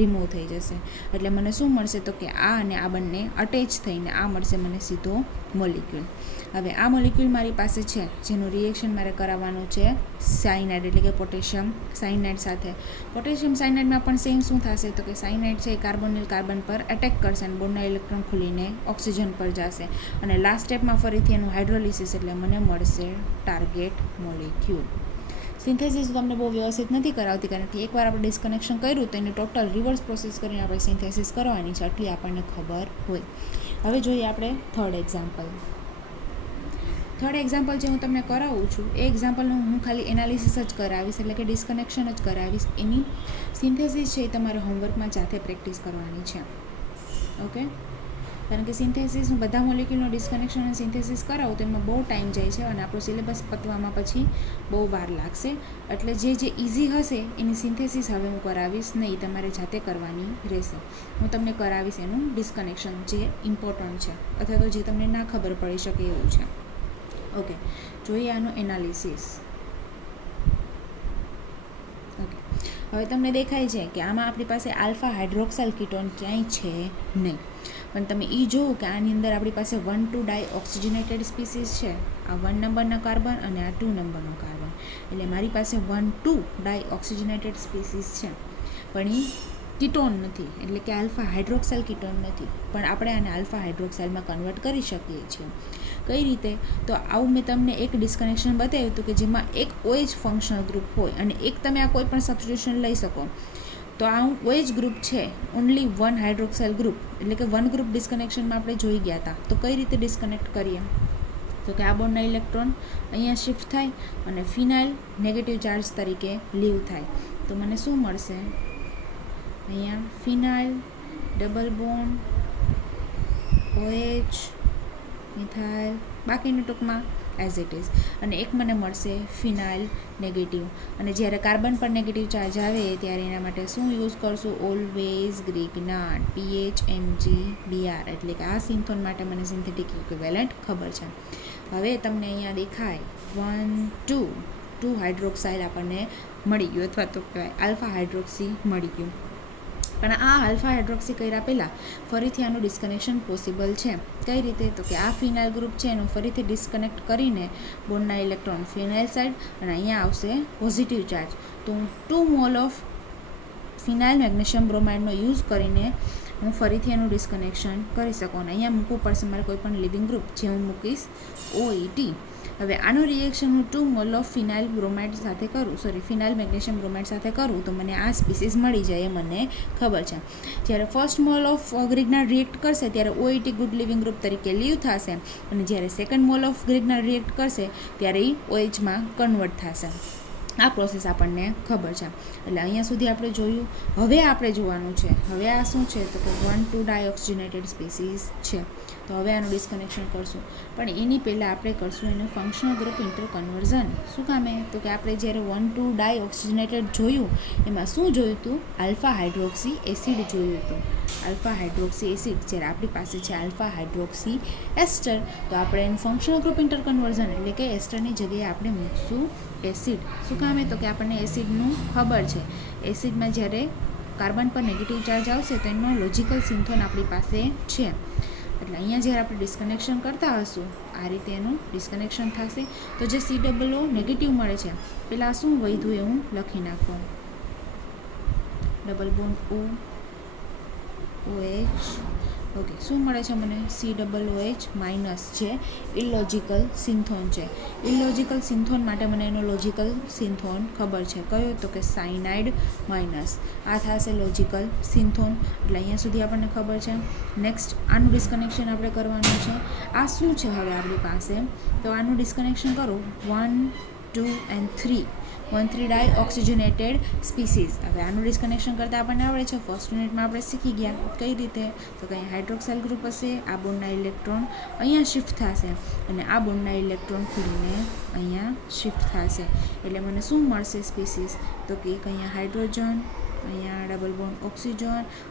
રિમૂવ થઈ જશે. એટલે મને શું મળશે? તો કે આ અને આ બંને અટેચ થઈને આ મળશે મને સીધો મોલિક્યુલ. હવે આ મોલિક્યુલ મારી પાસે છે જેનું રિએક્શન મારે કરાવવાનું છે સાયનાઇડ એટલે કે પોટેશિયમ સાયનાઇડ સાથે. પોટેશિયમ સાયનાઇડમાં પણ સેમ શું થશે? તો કે સાયનાઇડ છે એ કાર્બોનિલ કાર્બન પર એટેક કરશે, અને બોન્ડના ઇલેક્ટ્રોન ખુલીને ઓક્સિજન પર જશે, અને લાસ્ટ સ્ટેપમાં ફરીથી એનું હાઇડ્રોલિસિસ, એટલે મને મળશે ટાર્ગેટ મોલિક્યુલ. સિન્થેસિસ તમને બહુ વ્યવસ્થિત નથી કરાવતી, કારણ કે એકવાર આપણે ડિસ્કનેક્શન કર્યું તો એને ટોટલ રિવર્સ પ્રોસેસ કરીને આપણે સિન્થેસિસ કરવાની છે, આટલી આપણને ખબર હોય. હવે જોઈએ આપણે થર્ડ એક્ઝામ્પલ જે હું તમને કરાવું છું એ એક્ઝામ્પલનું હું ખાલી એનાલિસિસ જ કરાવીશ, એટલે કે ડિસ્કનેક્શન જ કરાવીશ. એની સિન્થેસિસ છે એ તમારે હોમવર્કમાં જાતે પ્રેક્ટિસ કરવાની છે. ઓકે, કારણ કે સિન્થેસિસ હું બધા મોલિક્યુલનો ડિસ્કનેક્શન અને સિન્થેસિસ કરાવું તો એમાં બહુ ટાઈમ જાય છે, અને આપણો સિલેબસ પતવામાં પછી બહુ વાર લાગશે. એટલે જે ઇઝી હશે એની સિન્થેસિસ હવે હું કરાવીશ નહીં, તમારે જાતે કરવાની રહેશે. હું તમને કરાવીશ એનું ડિસ્કનેક્શન જે ઇમ્પોર્ટન્ટ છે, અથવા તો જે તમને ના ખબર પડી શકે એવું છે. ઓકે, જોઈએ આનું એનાલિસિસ. ઓકે, હવે તમને દેખાય છે કે આમાં આપણી પાસે આલ્ફા હાઇડ્રોક્સાઇલ કીટોન ક્યાંય છે નહીં, પણ તમે એ જોવો કે આની અંદર આપણી પાસે 1,2 ડાયઓક્સિજનેટેડ સ્પીસીસ છે. આ 1 નંબરનો કાર્બન અને આ 2 નંબરનો કાર્બન, એટલે મારી પાસે 1,2 ડાયઓક્સિજનેટેડ સ્પીસીસ છે, પણ એ કીટોન નથી, એટલે કે આલ્ફા હાઇડ્રોક્સાઇલ કીટોન નથી. પણ આપણે આને આલ્ફા હાઇડ્રોક્સાઇલમાં કન્વર્ટ કરી શકીએ છીએ. કઈ રીતે? તો આવું મેં તમને એક ડિસ્કનેક્શન બતાવ્યું હતું કે જેમાં એક OH ફંક્શનલ ગ્રુપ હોય, અને એક તમે આ કોઈ પણ સબસ્ટિટ્યુશન લઈ શકો. તો આ OH ગ્રુપ છે ઓનલી 1 હાઇડ્રોક્સાઇલ ગ્રુપ, એટલે કે 1 ગ્રુપ ડિસ્કનેક્શનમાં આપણે જોઈ ગયા હતા. તો કઈ રીતે ડિસ્કનેક્ટ કરીએ? તો કે આ બોન્ડના ઇલેક્ટ્રોન અહીંયા શિફ્ટ થાય અને ફિનાઇલ નેગેટિવ ચાર્જ તરીકે લીવ થાય. તો મને શું મળશે? અહીંયા ફિનાઇલ ડબલ બોન્ડ OH મિથાઇલ, બાકીનું ટૂંકમાં એઝ ઇટ ઇઝ, અને એક મને મળશે ફિનાઇલ નેગેટિવ. અને જ્યારે કાર્બન પર નેગેટિવ ચાર્જ આવે ત્યારે એના માટે શું યુઝ કરશું? ઓલવેઝ ગ્રીગનાટ PHMgBr, એટલે કે આ સિન્થોન માટે મને સિન્થેટિક ઇક્વિવેલન્ટ ખબર છે. હવે તમને અહીંયા દેખાય 2 હાઇડ્રોક્સાઇલ આપણને મળી ગયું, અથવા તો કહેવાય આલ્ફા હાઇડ્રોક્સી મળી ગયું. પણ આ આલ્ફા હાઇડ્રોક્સી કર્યા પહેલાં ફરીથી આનું ડિસ્કનેક્શન પોસિબલ છે. કઈ રીતે? તો કે આ ફિનાઇલ ગ્રુપ છે એનું ફરીથી ડિસ્કનેક્ટ કરીને બોન્ડના ઇલેક્ટ્રોન ફિનાઇલ સાઇડ અને અહીંયા આવશે પોઝિટિવ ચાર્જ. તો હું 2 મોલ ઓફ ફિનાઇલ મેગ્નેશિયમ બ્રોમાઇડનો યુઝ કરીને હું ફરીથી એનું ડિસ્કનેક્શન કરી શકું. અને અહીંયા મૂકવું પડશે મારે કોઈ પણ લિવિંગ ગ્રુપ, જે હું મૂકીશ OET. હવે આનું રિએક્શન હું 2 મોલ ઓફ ફિનાઇલ બ્રોમાઇડ સાથે કરું, ફિનાઇલ મેગ્નેશિયમ બ્રોમાઇડ સાથે કરું તો મને આ સ્પીસીસ મળી જાય એ મને ખબર છે. જ્યારે ફર્સ્ટ મોલ ઓફ ગ્રિગ્નાર્ડ રિએક્ટ કરશે ત્યારે OET ગુડ લિવિંગ ગ્રુપ તરીકે લીવ થશે અને જ્યારે સેકન્ડ મોલ ઓફ ગ્રિગ્નાર્ડ રિએક્ટ કરશે ત્યારે એ OH-માં કન્વર્ટ થશે. આ પ્રોસેસ આપણને ખબર છે. એટલે અહીંયા સુધી આપણે જોયું. હવે આપણે જોવાનું છે, હવે આ શું છે તો કે 1,2 ડાયઓક્સિજનેટેડ સ્પીસીસ છે. તો હવે આનું ડિસ્કનેક્શન કરશું, પણ એની પહેલાં આપણે કરશું એનું ફંક્શનલ ગ્રુપ ઇન્ટરકન્વર્ઝન. શું કામે? તો કે આપણે જ્યારે 1,2 ડાયઓક્સિજનેટેડ જોયું એમાં શું જોયું હતું? આલ્ફા હાઇડ્રોક્સી એસિડ જોયું હતું. આલ્ફા હાઇડ્રોક્સી એસિડ, જ્યારે આપણી પાસે છે આલ્ફા હાઇડ્રોક્સી એસ્ટર, તો આપણે એનું ફંક્શનલ ગ્રુપ ઇન્ટરકન્વર્ઝન એટલે કે એસ્ટરની જગ્યાએ આપણે મૂકશું એસિડ. શું કામે? તો કે આપણને એસિડનું ખબર છે. એસિડમાં જ્યારે કાર્બન પર નેગેટિવ ચાર્જ આવશે તો એનો લોજિકલ સિન્થોન આપણી પાસે છે. એટલે અહીંયા જ્યારે આપણે ડિસ્કનેક્શન કરતા હશું આ રીતે એનું ડિસ્કનેક્શન થશે. તો જે COO નેગેટિવ મળે છે, પહેલાં શું વધ્યું એ હું લખી નાખું. Double bond OH. ઓકે, શું મળે છે મને? COOH માઇનસ, જે ઇલોજિકલ સિન્થોન છે. ઇલોજિકલ સિન્થોન માટે મને એનો લોજિકલ સિન્થોન ખબર છે. કયો? તો કે સાયનાઇડ માઇનસ. આ થશે લોજિકલ સિન્થોન. એટલે અહીંયા સુધી આપણને ખબર છે. નેક્સ્ટ આનું ડિસ્કનેક્શન આપણે કરવાનું છે. આ શું છે હવે આપણી પાસે? તો આનું ડિસ્કનેક્શન કરું 1, 2 and 3. 1,3 ડાયઓક્સિજનેટેડ સ્પીસીસ. હવે આનું ડિસ્કનેક્શન કરતાં આપણને આવડે છે. ફર્સ્ટ યુનિટમાં આપણે શીખી ગયા. કઈ રીતે? તો કે અહીંયા હાઇડ્રોક્સાઇલ ગ્રુપ હશે, આ બોન્ડના ઇલેક્ટ્રોન અહીંયા શિફ્ટ થશે અને આ બોન્ડના ઇલેક્ટ્રોન ખુલીને અહીંયા શિફ્ટ થશે. એટલે મને શું મળશે સ્પીસીસ? તો કે એક અહીંયા હાઇડ્રોજન, અહીંયા ડબલ બોન્ડ ઓક્સિજન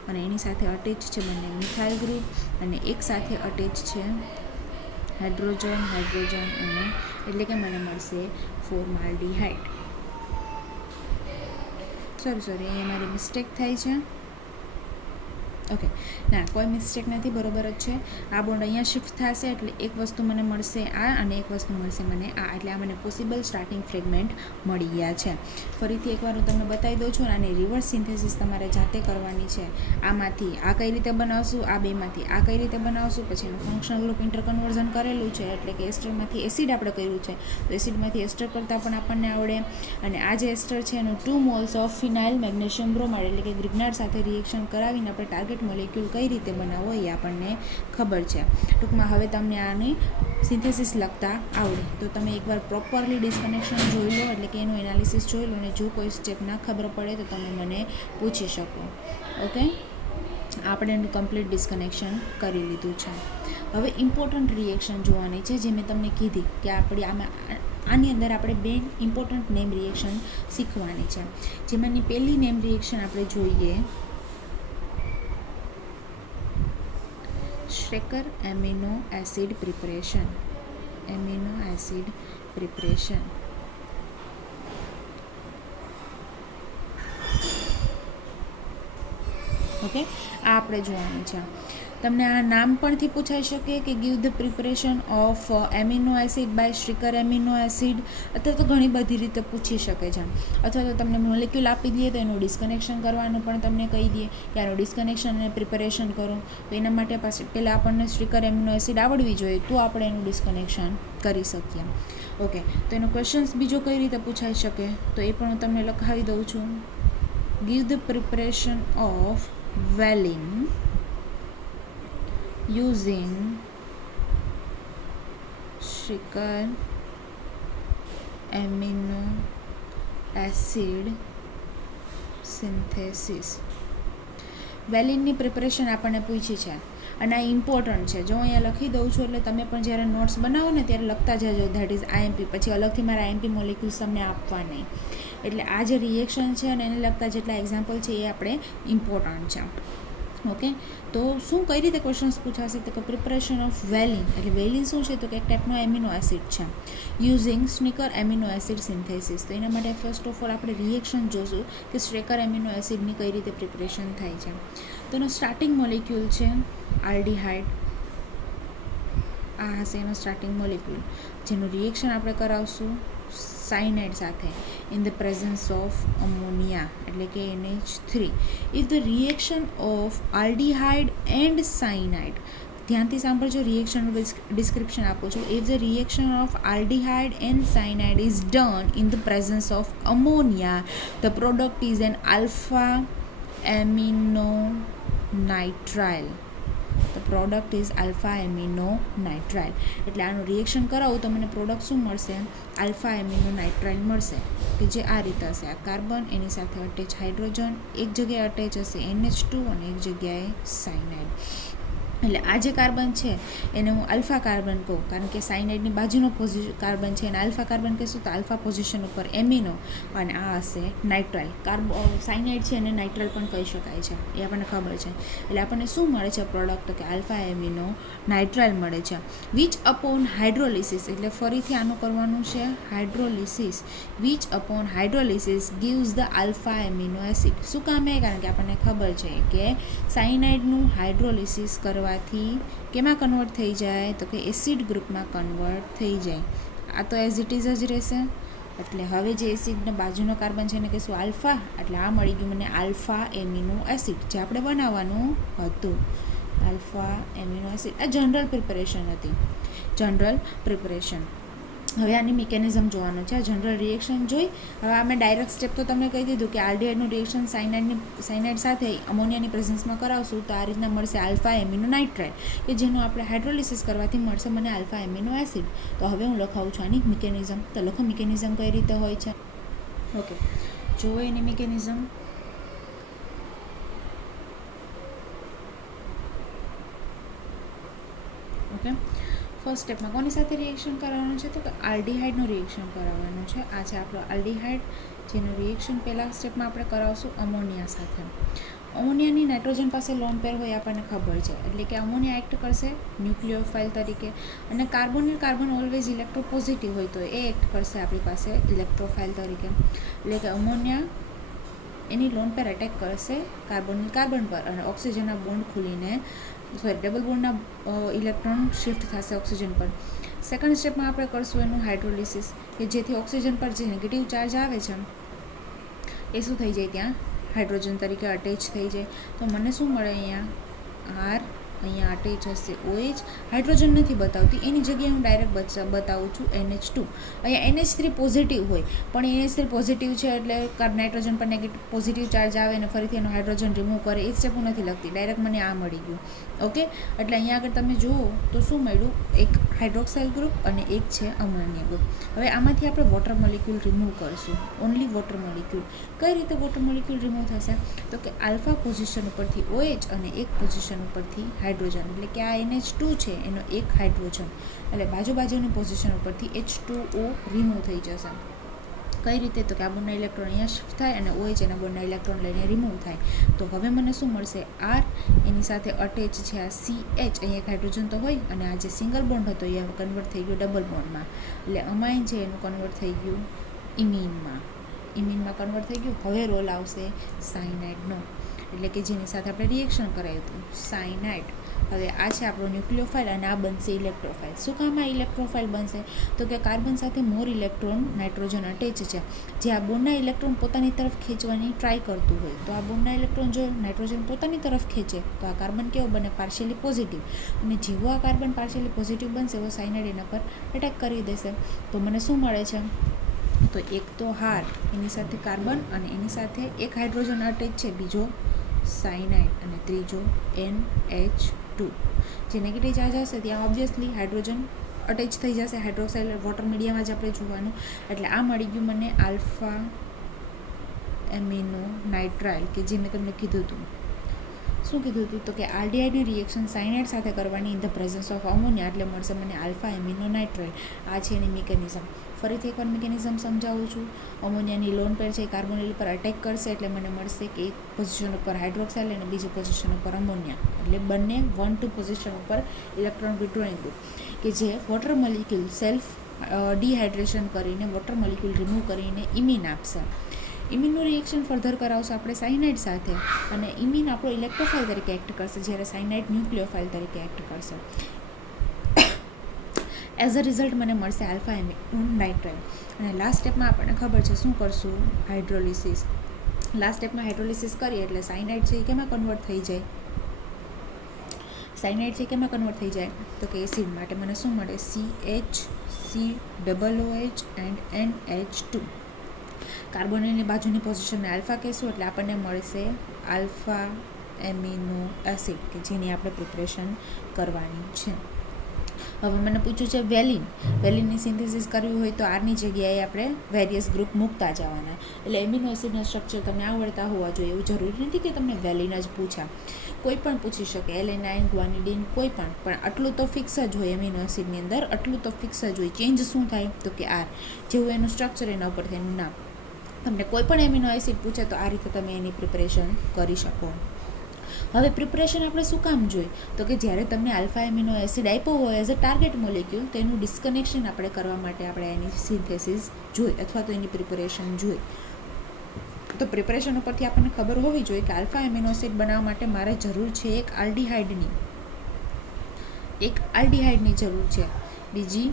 અને એની સાથે અટેચ છે બંને મિથાઇલ ગ્રુપ અને એક સાથે અટેચ છે હાઇડ્રોજન અને એટલે કે મને મળશે ફોર્માલ્ડીહાઇડ. સોરી અહીંયા મારી મિસ્ટેક થાય છે. ઓકે, ના કોઈ મિસ્ટેક નથી, બરોબર જ છે. આ બોન્ડ અહીંયા શિફ્ટ થશે એટલે એક વસ્તુ મને મળશે આ અને એક વસ્તુ મળશે મને આ. એટલે આ મને પોસિબલ સ્ટાર્ટિંગ ફ્રેગમેન્ટ મળી ગયા છે. ફરીથી એકવાર હું તમને બતાવી દઉં છું. આની રિવર્સ સિન્થેસિસ તમારે જાતે કરવાની છે. આમાંથી આ કઈ રીતે બનાવશું, આ બેમાંથી આ કઈ રીતે બનાવશું, પછી એનું ફંક્શનલ ગ્રુપ ઇન્ટરકન્વર્ઝન કરેલું છે એટલે કે એસ્ટરમાંથી એસિડ આપણે કર્યું છે તો એસિડમાંથી એસ્ટર કરતાં પણ આપણને આવડે. અને આ જે એસ્ટર છે એનું 2 moles of phenyl magnesium bromide એટલે કે ગ્રિગ્નાર્ડ સાથે રિએક્શન કરાવીને આપણે ટાર્ગેટ મોલેક્યુલ કઈ રીતે બનાવવો એ આપણને ખબર છે. ટૂંકમાં હવે તમને આની સિન્થેસિસ લખતા આવડે તો તમે એકવાર પ્રોપરલી ડિસ્કનેક્શન જોઈ લો, એટલે કે એનું એનાલિસિસ જોઈ લો અને જો કોઈ સ્ટેપ ના ખબર પડે તો તમે મને પૂછી શકો. ઓકે, આપણે એનું કમ્પ્લીટ ડિસ્કનેક્શન કરી લીધું છે. હવે ઇમ્પોર્ટન્ટ રિએક્શન જોવાની છે, જે મેં તમને કીધી કે આની અંદર આપણે 2 ઇમ્પોર્ટન્ટ નેમ રિએક્શન શીખવાની છે. જેમાંની પહેલી નેમ રિએક્શન આપણે જોઈએ શ્રેકર એમિનો એસિડ પ્રિપરેશન. ઓકે, આ આપણે જોવાની છે. તમને આ નામ પરથી પૂછાઈ શકે કે give the preparation of amino acid by Strecker amino acid, અથવા તો ઘણી બધી રીતે પૂછી શકે છે. અથવા તો તમને મોલેક્યુલ આપી દઈએ તો એનું ડિસ્કનેક્શન કરવાનું પણ તમને કહી દઈએ કે આનું ડિસ્કનેક્શન અને પ્રિપરેશન કરો. તો એના માટે પહેલાં આપણને શ્રીકર એમિનો એસિડ આવડવી જોઈએ તો આપણે એનું ડિસ્કનેક્શન કરી શકીએ. ઓકે, તો એનો ક્વેશ્ચન્સ બીજો કઈ રીતે પૂછાઈ શકે તો એ પણ હું તમને લખાવી દઉં છું. Give the preparation of valine using Schricker amino acid synthesis. વેલિનની પ્રિપરેશન આપણને પૂછી છે અને આ ઇમ્પોર્ટન્ટ છે. જો અહીંયા લખી દઉં છું એટલે તમે પણ જ્યારે નોટ્સ બનાવો ને ત્યારે લખતા જજો ધેટ ઇઝ IMP. પછી અલગથી મારા IMP મોલેક્યુલ્સ તમને આપવા નહીં. એટલે આ જે રિએક્શન છે અને એને લગતા જેટલા એક્ઝામ્પલ છે એ આપણે ઇમ્પોર્ટન્ટ છે. ઓકે, તો શું કઈ રીતે ક્વેશ્ચન્સ પૂછાશે તો કે પ્રિપરેશન ઓફ વેલિન, એટલે વેલિન શું છે તો કે એક ટાઈપનો એમિનો એસિડ છે, using sneaker amino acid synthesis. તો એના માટે ફર્સ્ટ ઓફ ઓલ આપણે રિએક્શન જોશું કે સ્ટ્રેકર એમિનો એસિડની કઈ રીતે પ્રિપરેશન થાય છે. તો એનો સ્ટાર્ટિંગ મોલિક્યુલ છે આલ્ડીહાઇડ, આ હશે એનો સ્ટાર્ટિંગ મોલિક્યુલ, જેનું રિએક્શન આપણે કરાવશું સાયનાઇડ સાથે in the presence of ammonia, એટલે કે NH3. If the reaction of aldehyde and cyanide, ધ્યાનથી સાંભળજો, રિએક્શનનું ડિસ્ક્રિપ્શન આપું છું. If the reaction of aldehyde and cyanide is done in the presence of ammonia, the product is an alpha amino nitrile. The product is alpha amino nitrile. એટલે આનું reaction કરાવું તો મને product શું મળશે, આલ્ફા એમિનો નાઇટ્રાઇલ મળશે, કે જે આ રીતે હશે. આ કાર્બન, એની સાથે અટેચ હાઇડ્રોજન, એક જગ્યાએ અટેચ હશે NH2 અને એક જગ્યાએ સાયનાઇડ. એટલે આ જે કાર્બન છે એને હું આલ્ફા કાર્બન કહું, કારણ કે સાયનાઇડની બાજુનો કાર્બન છે એને આલ્ફા કાર્બન કહીશું, તો આલ્ફા પોઝિશન ઉપર એમિનો, અને આ હશે નાઇટ્રાઇલ. સાયનાઇડ છે એને નાઇટ્રાઇલ પણ કહી શકાય છે, એ આપણને ખબર છે. એટલે આપણને શું મળે છે પ્રોડક્ટ, તો કે આલ્ફા એમિનો નાઇટ્રાઇલ મળે છે. વિચ અપોન હાઇડ્રોલિસિસ, એટલે ફરીથી આનું કરવાનું છે hydrolysis. Which upon hydrolysis gives the alpha amino acid. શું કામ એ, કારણ કે આપણને ખબર છે કે સાયનાઇડનું હાઇડ્રોલિસિસ કરવા થી કેમાં કન્વર્ટ થઈ જાય, તો કે એસિડ ગ્રુપમાં કન્વર્ટ થઈ જાય. આ તો એઝ ઇટ ઇઝ જ રહેશે. એટલે હવે જે એસિડનો બાજુનો કાર્બન છે એને કહીશું આલ્ફા, એટલે આ મળી ગયું મને આલ્ફા એમિનો એસિડ, જે આપણે બનાવવાનું હતું, આલ્ફા એમિનો એસિડ. આ જનરલ પ્રિપરેશન હતી, જનરલ પ્રિપરેશન. હવે આની મિકેનિઝમ જોવાનું છે. આ જનરલ રિએક્શન જોઈ, હવે અમે ડાયરેક્ટ સ્ટેપ તો તમને કહી દીધું કે આલ્ડીહાઇડનું રિએક્શન સાયનાઇડ સાથે અમોનિયાની પ્રેઝન્સમાં કરાવશું તો આ રીતના મળશે આલ્ફા એમિનો નાઇટ્રાઇલ, કે જેનું આપણે હાઇડ્રોલિસિસ કરવાથી મળશે મને આલ્ફા એમિનો એસિડ. તો હવે હું લખાવું છું આની મિકેનિઝમ. તો લખો મિકેનિઝમ કઈ રીતે હોય છે. ઓકે, જુઓ એની મિકેનિઝમ. ઓકે, ફર્સ્ટ સ્ટેપમાં કોની સાથે રિએક્શન કરાવવાનું છે, તો કે આલ્ડીહાઇડનું રિએક્શન કરાવવાનું છે. આ છે આપણો આલ્ડીહાઇડ, જેનું રિએક્શન પહેલાં સ્ટેપમાં આપણે કરાવશું અમોનિયા સાથે. અમોનિયાની નાઇટ્રોજન પાસે લોન પેર હોય આપણને ખબર છે, એટલે કે અમોનિયા એક્ટ કરશે ન્યુક્લિયોફાઇલ તરીકે, અને કાર્બન ઓલવેઝ ઇલેક્ટ્રોપોઝિટિવ હોય તો એ એક્ટ કરશે આપણી પાસે ઇલેક્ટ્રોફાઇલ તરીકે. એટલે કે અમોનિયા એની લોન પેર એટેક કરશે કાર્બન પર, અને ઓક્સિજનના બોન્ડ ખુલીને ડબલ બોન્ડના ઇલેક્ટ્રોન શિફ્ટ થશે ઓક્સિજન પર. સેકન્ડ સ્ટેપમાં આપણે કરશું એનું હાઇડ્રોલિસિસ, કે જેથી ઓક્સિજન પર જે નેગેટિવ ચાર્જ આવે છે એ શું થઈ જાય, ત્યાં હાઇડ્રોજન તરીકે અટેચ થઈ જાય. તો મને શું મળે અહીંયા આર, અહીંયા અટેચ હશે OH. હાઇડ્રોજન નથી બતાવતી, એની જગ્યાએ હું ડાયરેક્ટ બતાવું છું NH2. અહીંયા NH3 પોઝિટિવ હોય, પણ NH3 પોઝિટિવ છે એટલે નાઇટ્રોજન પર નેગેટિવ પોઝિટિવ ચાર્જ આવે અને ફરીથી એનો હાઇડ્રોજન રિમૂવ કરે, એ સ્ટેપ હું નથી લખતી, ડાયરેક્ટ મને આ મળી ગયું. ઓકે, એટલે અહીંયા આગળ તમે જુઓ તો શું મળ્યું, એક હાઇડ્રોક્સાઇલ ગ્રુપ અને એક છે અમોનિયા ગ્રુપ. હવે આમાંથી આપણે વોટર મોલિક્યુલ રિમૂવ કરીશું, ઓનલી વોટર મોલિક્યુલ. કઈ રીતે વોટર મોલિક્યુલ રિમૂવ થશે, તો કે આલ્ફા પોઝિશન ઉપરથી OH અને એક પોઝિશન ઉપરથી હાઇડ્રોજન, એટલે કે આ NH2 છે એનો એક હાઇડ્રોજન, એટલે બાજુની પોઝિશન ઉપરથી H2O રિમૂવ થઈ જશે. કઈ રીતે, તો કે આ બંને ઇલેક્ટ્રોન અહીંયા શિફ્ટ થાય અને OH એના બંને ઇલેક્ટ્રોન લઈને રિમૂવ થાય. તો હવે મને શું મળશે, R, એની સાથે અટેચ છે આ CH, અહીંયા એક હાઇડ્રોજન તો હોય, અને આ જે સિંગલ બોન્ડ હતો એ કન્વર્ટ થઈ ગયો ડબલ બોન્ડમાં, એટલે અમાઇન છે એનું કન્વર્ટ થઈ ગયું ઇમીનમાં કન્વર્ટ થઈ ગયું. હવે રોલ આવશે સાયનાઇડનો, એટલે કે જેની સાથે આપણે રિએક્શન કરાયું હતું સાયનાઇડ. હવે આ છે આપણો ન્યુક્લિયોફાઇલ અને આ બનશે ઇલેક્ટ્રોફાઇલ. શું કામ આ ઇલેક્ટ્રોફાઇલ બનશે, તો કે કાર્બન સાથે મોર ઇલેક્ટ્રોન નાઇટ્રોજન અટેચ છે, જે આ બોન્ડના ઇલેક્ટ્રોન પોતાની તરફ ખેંચવાની ટ્રાય કરતું હોય, તો આ બોન્ડના ઇલેક્ટ્રોન જો નાઇટ્રોજન પોતાની તરફ ખેંચે તો આ કાર્બન કેવો બને, પાર્શિયલી પોઝિટિવ, અને જેવો આ કાર્બન પાર્શિયલી પોઝિટિવ બનશે એવો સાયનાઇડ એના પર એટેક કરી દેશે. તો મને શું મળે છે, તો એક તો હાર, એની સાથે કાર્બન અને એની સાથે એક હાઇડ્રોજન અટેચ છે, બીજો સાયનાઇડ, અને ત્રીજો NH2. જે નેગેટિવ ચાર્જ હશે ત્યાં ઓબ્વિયસલી હાઇડ્રોજન અટેચ થઈ જશે, હાઇડ્રોક્સાઇડ વોટર મીડિયામાં જ આપણે જોવાનું. એટલે આ મળી ગયું મને આલ્ફા એમિનો નાઇટ્રાઇલ, કે જે મેં તમને કીધું હતું. શું કીધું હતું, તો કે આલ્ડીહાઇડની રિએક્શન સાયનાઇડ સાથે કરવાની in the presence of ammonia, એટલે મળશે મને આલ્ફા એમિનો નાઇટ્રાઇલ. આ છે એની મિકેનિઝમ. ફરીથી એકવાર મિકેનિઝમ સમજાવું છું. અમોનિયાની લોન પેર છે એ કાર્બોનિલ પર અટેક કરશે એટલે મને મળશે કે એક પોઝિશન ઉપર હાઇડ્રોક્સાઇલ અને બીજી પોઝિશન ઉપર અમોનિયા, એટલે બંને 1-2 પોઝિશન ઉપર ઇલેક્ટ્રોન વિડ્રોઈંગ ગ્રુપ કે જે વોટર મોલિક્યુલ સેલ્ફ ડિહાઇડ્રેશન કરીને વોટર મોલિક્યુલ રિમૂવ કરીને ઇમિન આપશે. ઇમિનનું રિએક્શન ફર્ધર કરાવશું આપણે સાયનાઇડ સાથે, અને ઇમિન આપણો ઇલેક્ટ્રોફાઇલ તરીકે એક્ટ કરશે, જ્યારે સાયનાઇડ ન્યુક્લિયોફાઇલ તરીકે એક્ટ કરશે. એઝ અ રિઝલ્ટ મને મળશે આલ્ફા એમિનો નાઇટ્રાઇલ. અને લાસ્ટ સ્ટેપમાં આપણને ખબર છે શું કરશું, હાઇડ્રોલિસિસ. લાસ્ટ સ્ટેપમાં હાઇડ્રોલિસિસ કરીએ એટલે સાયનાઇડ છે એ કેમાં કન્વર્ટ થઈ જાય, સાયનાઇડ છે કેમાં કન્વર્ટ થઈ જાય તો કે એસિડ માટે મને શું મળે, CH, COOH એન્ડ NH2. કાર્બોનિલની બાજુની પોઝિશનને આલ્ફા કહેશું એટલે આપણને મળશે આલ્ફા એમિનો એસિડ કે જેની આપણે પ્રિપરેશન કરવાની છે. હવે મને પૂછ્યું છે વેલિન. વેલિનની સિન્થેસિસ કરવી હોય તો આરની જગ્યાએ આપણે વેરિયસ ગ્રુપ મૂકતા જવાના. એટલે એમિનો એસિડના સ્ટ્રક્ચર તમને આવડતા હોવા જોઈએ, એવું જરૂરી નથી કે તમને વેલિન જ પૂછા, કોઈ પણ પૂછી શકે, એલેનાઇન, ગ્વાનિડીન, કોઈ પણ આટલું તો ફિક્સ જ હોય એમિનો એસિડની અંદર, આટલું તો ફિક્સ જ હોય. ચેન્જ શું થાય તો કે આર, જેવું એનું સ્ટ્રક્ચર એના ઉપરથી એનું નામ. તમને કોઈ પણ એમિનો એસિડ પૂછે તો આ રીતે તમે એની પ્રિપરેશન કરી શકો. હવે પ્રિપરેશન આપણે શું કામ જોઈએ તો કે જ્યારે તમને આલ્ફા એમિનો એસિડ આપ્યો હોય એઝ અ ટાર્ગેટ મોલિક્યુલ, તો એનું ડિસ્કનેક્શન આપણે કરવા માટે આપણે એની સિન્થેસિસ જોઈએ અથવા તો એની પ્રિપરેશન જોઈએ. તો પ્રિપરેશન ઉપરથી આપણને ખબર હોવી જોઈએ કે આલ્ફા એમિનો એસિડ બનાવવા માટે મારે જરૂર છે એક આલ્ડીહાઇડની જરૂર છે, બીજી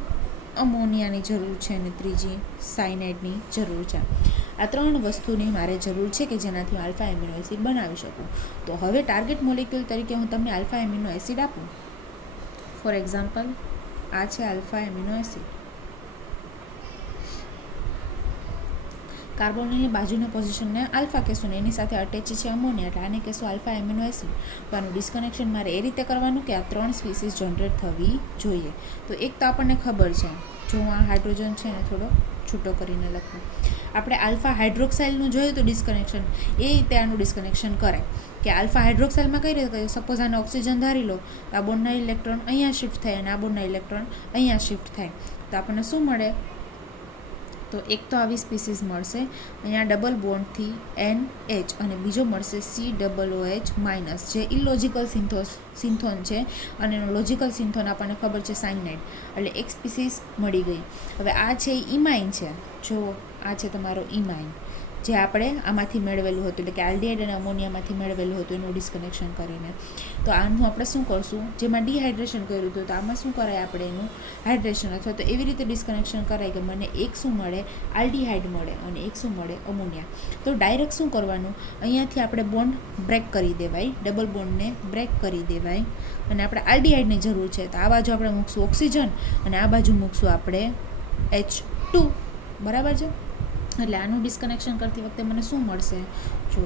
અમોનિયાની જરૂર છે અને ત્રીજી સાયનાઇડની જરૂર છે. આ 3 વસ્તુની મારે જરૂર છે કે જેનાથી હું આલ્ફા એમિનો એસિડ બનાવી શકું. તો હવે ટાર્ગેટ મોલિક્યુલ તરીકે હું તમને આલ્ફા એમિનો એસિડ આપું. ફોર એક્ઝામ્પલ આ છે આલ્ફા એમિનો એસિડ. કાર્બોનિલની બાજુની પોઝિશનને આલ્ફા કહેશું ને એની સાથે અટેચ છે અમોનિયા, એટલે આને કહેશું આલ્ફા એમિનો એસિડ. તો આનું ડિસ્કનેક્શન મારે એ રીતે કરવાનું કે આ 3 સ્પીસીસ જનરેટ થવી જોઈએ. તો એક તો આપણને ખબર છે, જો હું આ હાઇડ્રોજન છે ને થોડો છૂટો કરીને લખું, આપણે આલ્ફા હાઇડ્રોક્સાઇલનું જોયું તો ડિસ્કનેક્શન એ રીતે આનું ડિસ્કનેક્શન કરાય કે આલ્ફા હાઇડ્રોક્સાઇલમાં કઈ રીતે કહ્યું, સપોઝ આને ઓક્સિજન ધારી લો, આ બોન્ડના ઇલેક્ટ્રોન અહીંયા શિફ્ટ થાય અને આ બોન્ડના ઇલેક્ટ્રોન અહીંયા શિફ્ટ થાય, તો આપણને શું મળે, તો એક તો આવી સ્પીસીસ મળશે અહીંયા ડબલ બોન્ડથી NH અને બીજો મળશે COOH- જે ઇલોજિકલ સિન્થોન છે અને એનો લોજિકલ સિન્થોન આપણને ખબર છે સાયનાઇડ, એટલે એક સ્પીસીસ મળી ગઈ. હવે આ છે ઇમાઇન છે, જો આ છે તમારો ઇમાઇન જે આપણે આમાંથી મેળવેલું હતું, એટલે કે આલ્ડીહાઇડ અને અમોનિયામાંથી મેળવેલું હતું એનું ડિસ્કનેક્શન કરીને. તો આનું આપણે શું કરશું, જેમાં ડિહાઇડ્રેશન કર્યું હતું તો આમાં શું કરાય, આપણે એનું હાઇડ્રેશન અથવા તો એવી રીતે ડિસ્કનેક્શન કરાય કે મને એક શું મળે, આલ્ડીહાઇડ મળે અને એક શું મળે, અમોનિયા. તો ડાયરેક્ટ શું કરવાનું, અહીંયાથી આપણે બોન્ડ બ્રેક કરી દેવાય, ડબલ બોન્ડને બ્રેક કરી દેવાય અને આપણે આલ્ડીહાઇડની જરૂર છે તો આ બાજુ આપણે મૂકશું ઓક્સિજન અને આ બાજુ મૂકશું આપણે H2, બરાબર છે. એટલે આનું ડિસ્કનેક્શન કરતી વખતે મને શું મળશે, જો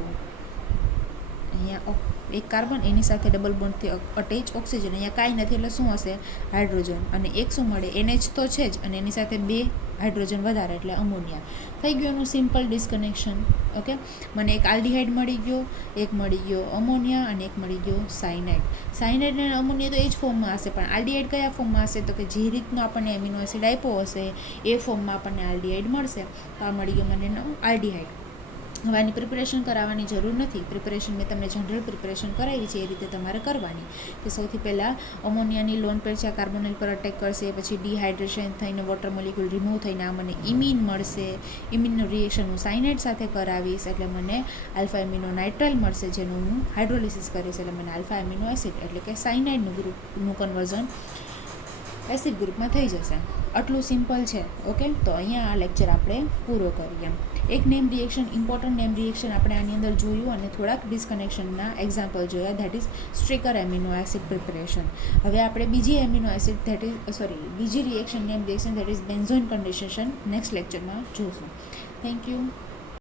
અહીંયા એક કાર્બન એની સાથે ડબલ બોન્ડથી અટેચ ઓક્સિજન, અહીંયા કાંઈ નથી એટલે શું હશે, હાઇડ્રોજન, અને એક શું મળે, NH તો છે જ અને એની સાથે 2 હાઇડ્રોજન વધારે એટલે અમોનિયા. થઈ ગયું એનું સિમ્પલ ડિસ્કનેક્શન. ઓકે, મને એક આલ્ડીહાઇડ મળી ગયો, એક મળી ગયો અમોનિયા અને એક મળી ગયો સાયનાઇડ. સાયનાઇડ અને અમોનિયા તો એ જ ફોર્મમાં હશે, પણ આલ્ડીહાઇડ કયા ફોર્મમાં હશે તો કે જે રીતનો આપણને એમિનો એસિડ આપ્યો હશે એ ફોર્મમાં આપણને આલ્ડીહાઇડ મળશે. તો આ મળી ગયો મને આલ્ડીહાઇડ. હવે આની પ્રિપરેશન કરાવવાની જરૂર નથી, પ્રિપરેશન મેં તમને જનરલ પ્રિપરેશન કરાવી છે એ રીતે તમારે કરવાની. કે સૌથી પહેલાં અમોનિયાની લોન પેર છે કાર્બોનિલ પર અટેક કરશે, પછી ડિહાઇડ્રેશન થઈને વોટર મોલિક્યુલ રિમૂવ થઈને આ મને ઇમિન મળશે, ઇમિનનું રિએક્શન હું સાયનાઇડ સાથે કરાવીશ એટલે મને આલ્ફા એમિનો નાઇટ્રાઇલ મળશે, જેનું હું હાઇડ્રોલિસિસ કરીશ એટલે મને આલ્ફા એમિનો એસિડ એટલે કે સાયનાઇડનું ગ્રુપનું કન્વર્ઝન એસિડ ગ્રુપમાં થઈ જશે. આટલું સિમ્પલ છે. ઓકે, તો અહીંયા આ લેક્ચર આપણે પૂરો કરીએ. એક name reaction, important name reaction આપણે આની અંદર જોયું અને થોડાક ડિસ્કનેક્શનના એક્ઝામ્પલ જોયા, that is Strecker amino acid preparation. હવે આપણે બીજી એમિનો એસિડ બીજી reaction name reaction that is benzoin condensation next લેક્ચરમાં જોઈશું. Thank you.